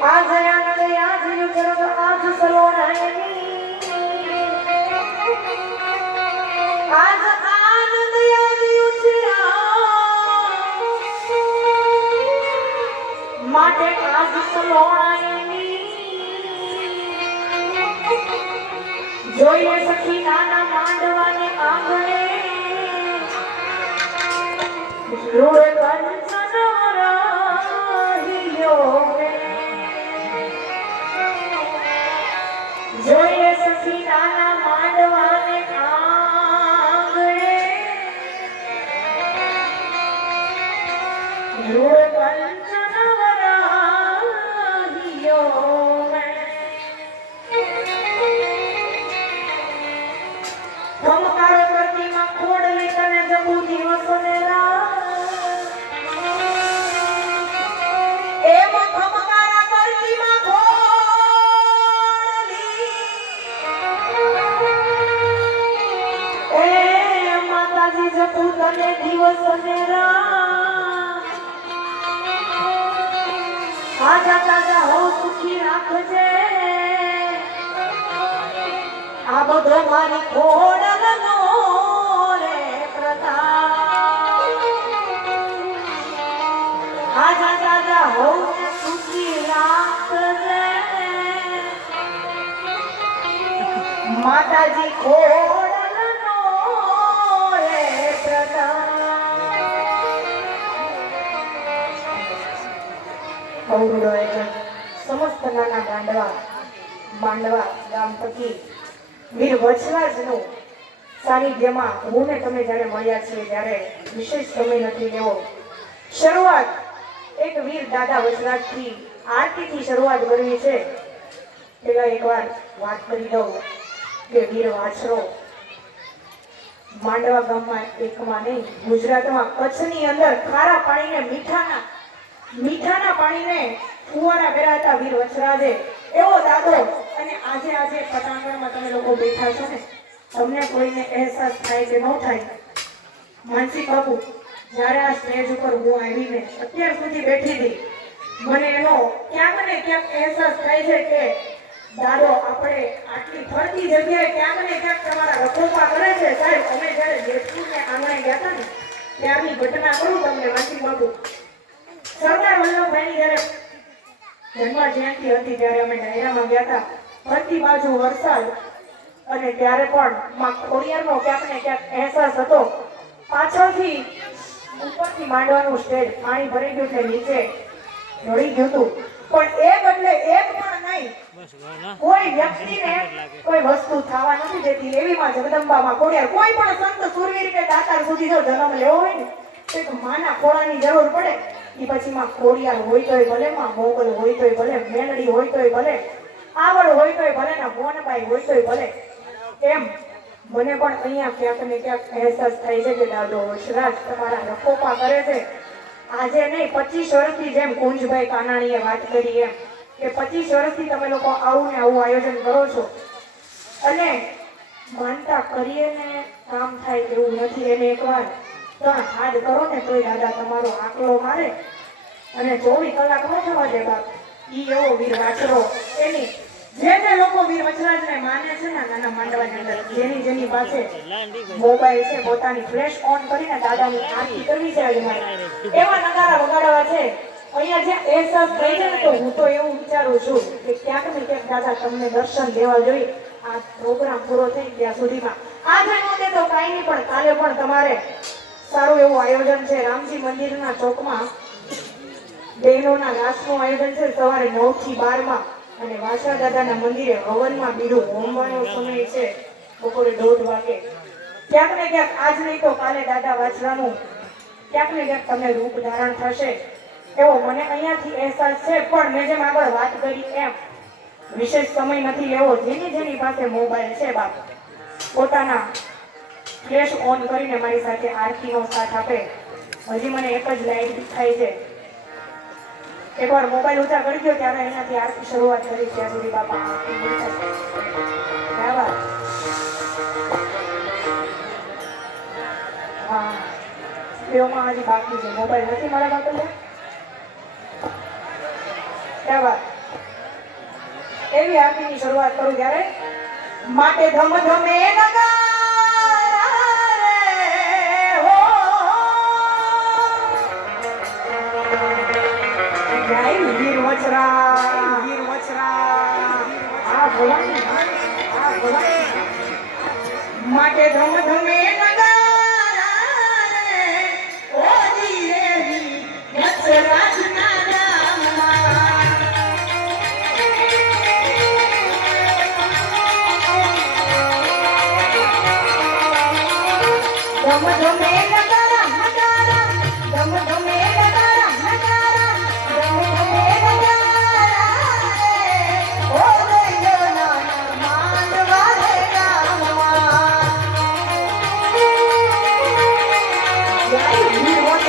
આજ આનંદ આજ યુગરગ આજ સલોણાયની આજ આનંદ આજ યુગરગ માટે આજ સલોણાયની જોઈએ સખી નાના માંડવાને આંગણે રૂડ કંચન જપુ તને દિવસોને રાત. આજા તાજા હો સુખી રાખજે. આ બધો મારી ખોડલનો રે પ્રતાપ. રાજા દાદા હો ને સુખી રાખજે. માતાજી ખોડલનો નાના માંડવા માંડવા, ગામ થકી વીર વચરાજનું સાનિધ્યમાં હું ને તમે જ્યારે મળ્યા છીએ ત્યારે વિશેષ સમય નથી લેવો શરૂઆત એક વીર દાદા વચરાજથી આરતીથી શરૂઆત કરવી છે. પેલા એકવાર વાત કરી દઉં કે વીર વાછરો માંડવા ગામમાં એકમાં નહીં, ગુજરાતમાં કચ્છની અંદર ખારા પાણીને મીઠાના મીઠાના પાણીને ફુવારા પહેરાતા વીર વચરાજે એવો દાદો અને આજે આજે પટાંગણમાં તમે લોકો બેઠા છો ને, તમને કોઈને અહેસાસ થાય કે ન થાય, માનસી બાપુ, જ્યારે આ સ્ટેજ ઉપર હું આવીને અત્યાર સુધી બેઠી હતી, મને એનો ક્યાંક ને ક્યાંક અહેસાસ થાય છે કે દાદો, આપણે આટલી ફરતી જગ્યાએ ક્યાંક ને ક્યાંક તમારા રખોપા કરે છે સાહેબ. અમે જ્યારે જેતપુરને આંગણે ગયા હતા ને, ત્યારની ઘટના કરું તમને, માનસી બાપુ. સરદાર વલ્લભભાઈની જ્યારે જન્મ જયંતિ હતી ત્યારે અમે ડાયરામાં ગયા હતા. ફરતી બાજુ વરસાદ અને ત્યારે પણ માં ખોડિયારનો ક્યાંક ને ક્યાંક અહેસાસ હતો. પાછળથી ઉપરથી માંડવાનું સ્ટેજ પાણી ભરી ગયું છે નીચે જોડી ગયું હતું. પણ એ બદલે એક પણ નહીં કોઈ વ્યક્તિને કોઈ વસ્તુ થવા નથી દેતી. એવીમાં જગદંબામાં ખોડિયાર કોઈ પણ સંત સુરવીર કે દાતાર સુધી જો જન્મ લેવો હોય ને તો એક માના ખોળાની જરૂર પડે. એ પછી માં ખોડિયાર હોય તોય ભલે, માં મોગલ હોય તોય ભલે, મેલડી હોય તોય ભલે, આવડ હોય તોય ભલે, ને મોનબાઈ હોય તોય ભલે. એમ, મને પણ અહીંયા ક્યાંક ને ક્યાંક અહેસાસ થાય છે કે દાદો વશરાજ તમારા રખોપા કરે છે. આજે નહીં, પચીસ વર્ષથી જેમ કુંજભાઈ કાનાણીએ વાત કરી એમ, કે પચીસ વર્ષથી તમે લોકો આવું ને આવું આયોજન કરો છો. અને માનતા કરીએ ને કામ થાય એવું નથી, એને એકવાર ત્રણ હાથ કરો ને તોય દાદા તમારો આંકડો મારે અને ચોવીસ કલાક ન થવા દે બાપ. ઈ એવો વીર વાછરો. એની જે જે લોકો વીર વચરાજને માને છે ને નાના માંડવાની અંદર, જેની જેની પાસે મોબાઈલ છે, પોતાની ફ્લેશ ઓન કરીને દાદાની આરતી કરવી છે એવા નગારા વગાડવા છે. અહીંયા જે અહેસાસ થઈ છે ને તો હું તો એવું વિચારું છું કે ક્યાંક ને ક્યાંક દાદા તમને દર્શન દેવા જોઈએ આ પ્રોગ્રામ પૂરો થઈ ત્યાં સુધીમાં. નો દે તો કાંઈ નહીં, પણ કાલે પણ તમારે સારું એવું આયોજન છે. રામજી મંદિરના ચોકમાં બહેનોના રાસનું આયોજન છે. સવારે નવથી બારમાં અને વાસા દાદાના મંદિરે હવનમાં બીડું હોમવાનો સમય છે. બપોરે દોઢ વાગે. ક્યાંક ને ક્યાંક આજ નહીં તો કાલે દાદા વાસવાનું ક્યાંક ને ક્યાંક તમને રૂપ ધારણ થશે. એવો મને અહીંયાથી અહેસાસ છે. પણ મેં જેમ આગળ વાત કરી એમ વિશેષ સમય નથી લેવો જેની જેની પાસે મોબાઈલ છે બાપ. પોતાના ફ્લેશ ઓન કરીને મારી સાથે આરતીનો સાથ આપે. હજી મને એક જ લાઈટ થાય છે. એકવાર મોબાઈલ ઊંચા કરી દો ત્યારે એનાથી આરતી શરૂઆત કરી ત્યાં સુધી બાપા હજી બાકી છે. મોબાઈલ નથી મારા બાપુ ક્યાં વાત? એવી આરતીની શરૂઆત કરું ત્યારે માટે ધમ ધમે નગારા જય વીર વચરા માટે ધમ ધમે Thank you.